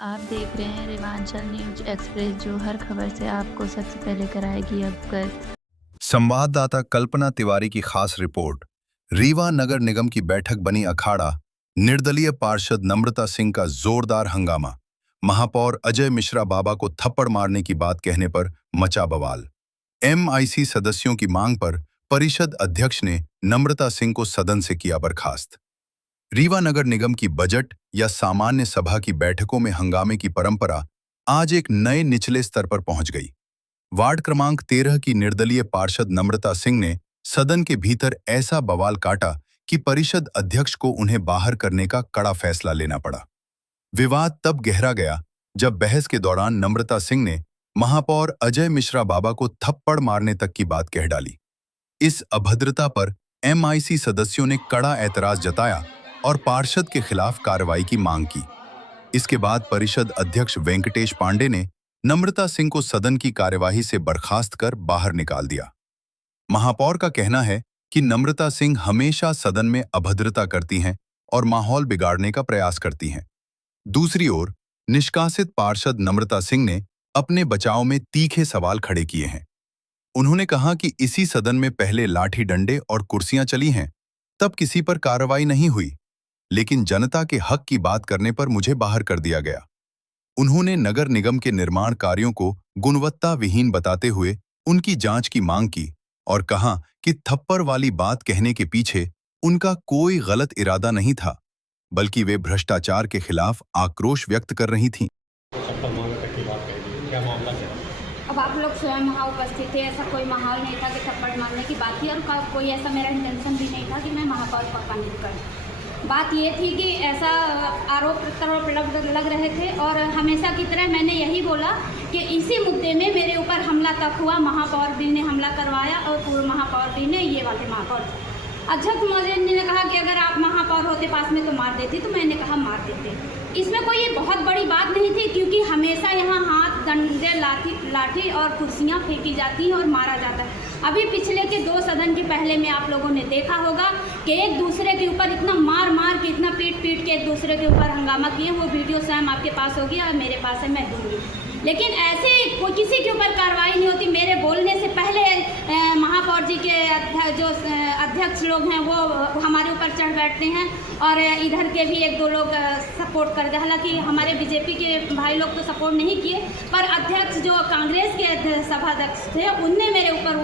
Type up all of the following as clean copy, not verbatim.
आप देख रहे हैं रेवांचल न्यूज एक्सप्रेस जो हर खबर से आपको सबसे पहले कराएगी अवगत। संवाददाता कल्पना तिवारी की खास रिपोर्ट। रीवा नगर निगम की बैठक बनी अखाड़ा। निर्दलीय पार्षद नम्रता सिंह का जोरदार हंगामा। महापौर अजय मिश्रा बाबा को थप्पड़ मारने की बात कहने पर मचा बवाल। एमआईसी सदस्यों की मांग पर परिषद अध्यक्ष ने नम्रता सिंह को सदन से किया बर्खास्त। रीवा नगर निगम की बजट या सामान्य सभा की बैठकों में हंगामे की परंपरा आज एक नए निचले स्तर पर पहुंच गई। वार्ड क्रमांक 13 की निर्दलीय पार्षद नम्रता सिंह ने सदन के भीतर ऐसा बवाल काटा कि परिषद अध्यक्ष को उन्हें बाहर करने का कड़ा फैसला लेना पड़ा। विवाद तब गहरा गया जब बहस के दौरान नम्रता सिंह ने महापौर अजय मिश्रा बाबा को थप्पड़ मारने तक की बात कह डाली। इस अभद्रता पर एमआईसी सदस्यों ने कड़ा ऐतराज जताया और पार्षद के खिलाफ कार्रवाई की मांग की। इसके बाद परिषद अध्यक्ष वेंकटेश पांडे ने नम्रता सिंह को सदन की कार्यवाही से बर्खास्त कर बाहर निकाल दिया। महापौर का कहना है कि नम्रता सिंह हमेशा सदन में अभद्रता करती हैं और माहौल बिगाड़ने का प्रयास करती हैं। दूसरी ओर निष्कासित पार्षद नम्रता सिंह ने अपने बचाव में तीखे सवाल खड़े किए हैं। उन्होंने कहा कि इसी सदन में पहले लाठी डंडे और कुर्सियां चली हैं, तब किसी पर कार्रवाई नहीं हुई, लेकिन जनता के हक की बात करने पर मुझे बाहर कर दिया गया। उन्होंने नगर निगम के निर्माण कार्यों को गुणवत्ता विहीन बताते हुए उनकी जांच की मांग की और कहा कि थप्पड़ वाली बात कहने के पीछे उनका कोई गलत इरादा नहीं था, बल्कि वे भ्रष्टाचार के खिलाफ आक्रोश व्यक्त कर रही थीं। थप्पड़ मारने तक की बात कही, क्या मामला है? अब आप लोग स्वयं वहाँ उपस्थित थे, ऐसा कोई माहौल नहीं था कि थप्पड़ मारने की बात थी और कोई ऐसा मेरा इंटेंशन भी नहीं था कि मैं महापौर को अपमानित करूँ। बात ये थी कि ऐसा आरोप प्रत्यारोप लग रहे थे और हमेशा की तरह मैंने यही बोला कि इसी मुद्दे में मेरे ऊपर हमला तक हुआ। महापौर भी ने हमला करवाया और पूर्व महापौर भी ने, ये वाले महापौर अध्यक्ष महोदय ने कहा कि अगर आप महापौर होते पास में तो मार देती, तो मैंने कहा मार देते। इसमें कोई ये बहुत बड़ी बात नहीं थी क्योंकि हमेशा यहाँ हाथ डंडे लाठी और कुर्सियाँ फेंकी जाती हैं और मारा जाता है। अभी पिछले के 2 सदन के पहले में आप लोगों ने देखा होगा कि एक दूसरे के ऊपर इतना मार के, इतना पीट के एक दूसरे के ऊपर हंगामा किए। वो वीडियो स्वयं आपके पास होगी और मेरे पास है, मैं दूंगी। लेकिन ऐसे कोई किसी के ऊपर कार्रवाई नहीं होती। मेरे बोलने से पहले महापौर जी के जो अध्यक्ष लोग हैं वो हमारे ऊपर चढ़ बैठते हैं और इधर के भी 1-2 लोग सपोर्ट कर दे। हालांकि हमारे बीजेपी के भाई लोग तो सपोर्ट नहीं किए, पर अध्यक्ष जो कांग्रेस के सभाध्यक्ष थे उनने मेरे ऊपर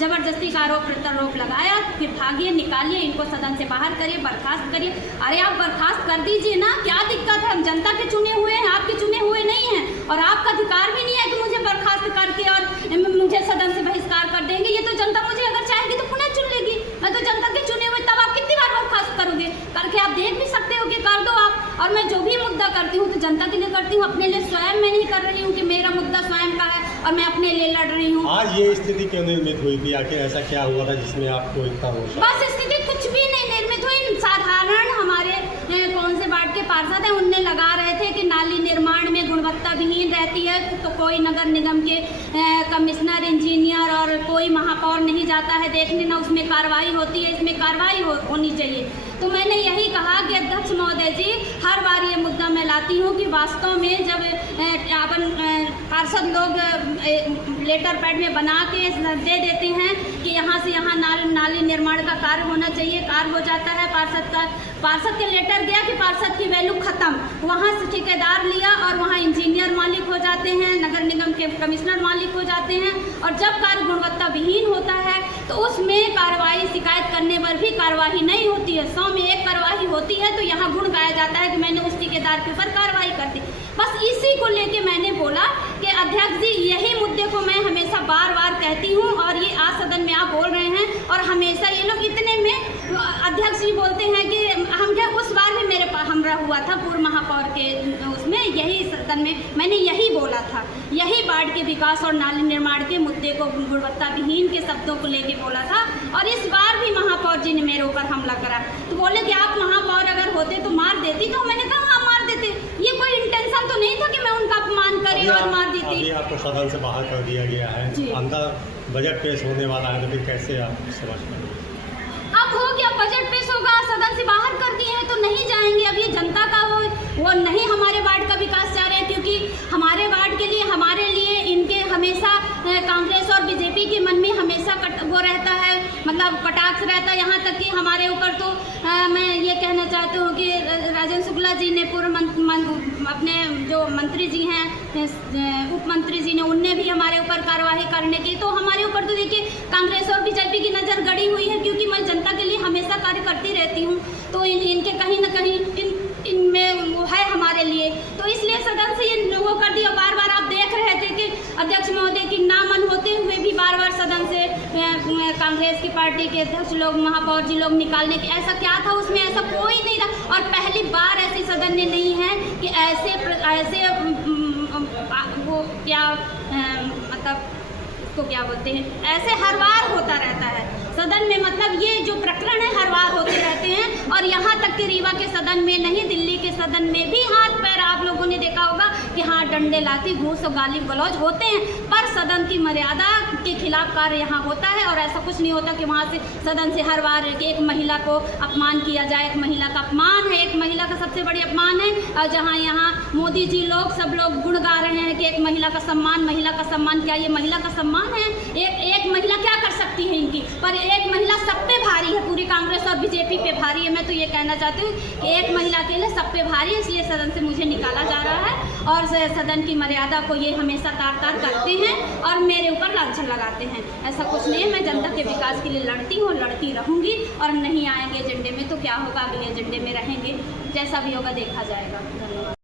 जबरदस्ती का आरोप प्रत्यारोप लगाया। फिर भागिए, निकालिए, इनको सदन से बाहर करिए, बर्खास्त करिए। अरे आप बर्खास्त कर दीजिए ना, क्या दिक्कत है? हम जनता के चुने हुए हैं, आपके चुने हुए नहीं हैं और आपका अधिकार भी नहीं है कि मुझे बर्खास्त करके और मुझे सदन से बहिष्कार कर देंगे। ये तो जनता मुझे अगर चाहेगी तो पुनः चुन लेगी। मैं तो जनता के चुने हुए, तब आप कितनी बार बर्खास्त करोगे? करके आप देख भी सकते हो कि कर दो आप। और मैं जो भी मुद्दा करती हूँ तो जनता के लिए करती हूँ, अपने लिए स्वयं मैं नहीं कर रही हूँ कि मेरा मुद्दा स्वयं का है और मैं अपने लिए लड़ रही हूँ। आज ये स्थिति क्यों निर्मित हुई थी? आखिर ऐसा क्या हुआ था जिसमें आपको इतना रोष? बस स्थिति कुछ भी नहीं निर्मित हुई। साधारण हमारे कौन से वार्ड के पार्षद हैं, उनने लगा रहे थे कि नाली निर्माण में गुणवत्ता विहीन रहती है तो कोई नगर निगम के कमिश्नर, इंजीनियर और कोई महापौर नहीं जाता है देखने, ना उसमें कार्रवाई होती है। इसमें कार्रवाई होनी चाहिए। तो मैंने यही कहा कि अध्यक्ष महोदय जी, हर बार ये मुद्दा मैं लाती हूँ कि वास्तव में जब अपन पार्षद लोग लेटर पैड में बना के दे देते हैं कि यहाँ से यहाँ नाली निर्माण का कार्य होना चाहिए, कार्य हो जाता है। पार्षद के लेटर गया कि पार्षद की वैल्यू खत्म, वहाँ से ठेकेदार लिया और वहाँ इंजीनियर मालिक हो जाते हैं, नगर निगम के कमिश्नर मालिक हो जाते हैं। और जब कार्य गुणवत्ता विहीन होता है तो उसमें कार्रवाई, शिकायत करने पर भी कार्रवाई नहीं होती है। 100 में 1 कार्रवाई होती है तो यहाँ गुण गाया जाता है कि मैंने उस ठेकेदार के ऊपर कार्रवाई कर दी। बस इसी को लेके मैंने बोला कि अध्यक्ष जी, यही मुद्दे को मैं हमेशा बार कहती हूँ और ये आज सदन में आप बोल रहे हैं और हमेशा ये लोग इतने में अध्यक्ष जी बोलते हैं कि हम क्या, उस बार भी मेरे पास हमरा हुआ था पूर्व महापौर के उसमें, यही सदन में मैंने यही बोला था, यही वार्ड के विकास और नाली निर्माण के मुद्दे को गुणवत्ता विहीन के शब्दों को लेके बोला था। और इस बार भी महापौर जी ने मेरे ऊपर हमला करा तो बोले कि आप महापौर अगर होते तो मार देती। तो मैंने कहा हाँ मार देते, ये कोई इंटेंशन तो नहीं था कि मैं उनका अपमान करी और मार देती। अभी आपको सदन से बाहर कर दिया गया है, अंदर बजट पेश होने वाला है, तो फिर कैसे आप समझते हैं? अब हो गया, बजट पेश होगा, सदन से बाहर कर दिए हैं तो नहीं जाएंगे। अब ये जनता का वो नहीं हमारे कटाक्ष रहता है। यहाँ तक कि हमारे ऊपर तो मैं ये कहना चाहती हूँ कि राजेंद्र शुक्ला जी ने अपने जो मंत्री जी हैं, उप मंत्री जी ने, उनने भी हमारे ऊपर कार्रवाई करने की। तो हमारे ऊपर तो देखिए कांग्रेस और बीजेपी की नज़र गड़ी हुई है, क्योंकि मैं जनता के लिए हमेशा कार्य करती रहती हूँ। तो इनके कहीं ना कहीं इनमें वो है हमारे लिए, तो इसलिए सदन से ये वो कर दिया। बार बार आप देख रहे थे कि अध्यक्ष महोदय की नामन होते हुए भी बार बार सदन से कांग्रेस की पार्टी के अध्यक्ष लोग, महापौर जी लोग निकालने के, ऐसा क्या था उसमें? ऐसा कोई नहीं था। और पहली बार ऐसी सदन ने नहीं है कि ऐसे वो क्या मतलब उसको क्या बोलते हैं, ऐसे हर बार होता रहता है सदन में। मतलब ये जो प्रकरण है हर बार होते रहते हैं। और यहाँ तक कि रीवा के सदन में नहीं, दिल्ली के सदन में भी हाथ पैर आप लोगों ने देखा होगा कि हाँ, डंडे लाठी घूस और गाली गलौज होते हैं, पर सदन की मर्यादा के खिलाफ कार्य यहाँ होता है। और ऐसा कुछ नहीं होता कि वहाँ से सदन से हर बार एक महिला को अपमान किया जाए। एक महिला का अपमान है, एक महिला का सबसे बड़ी अपमान है। और जहाँ यहाँ मोदी जी लोग सब लोग गुण गा रहे हैं कि एक महिला का सम्मान, महिला का सम्मान, क्या ये महिला का सम्मान है? एक महिला क्या कर सकती है इनकी? पर एक महिला सब पे भारी है, पूरी कांग्रेस और बीजेपी पे भारी है। मैं तो ये कहना चाहती हूँ कि एक महिला के लिए सब पे भारी है, इसलिए सदन से मुझे निकाला जा रहा है। और सदन की मर्यादा को ये हमेशा तार करते हैं और मेरे ऊपर लांछन लगाते हैं। ऐसा कुछ नहीं है। मैं जनता के विकास के लिए लड़ती हूँ, लड़ती रहूँगी। और नहीं आएंगे एजेंडे में तो क्या होगा, अगले एजेंडे में रहेंगे, जैसा भी होगा देखा जाएगा। धन्यवाद।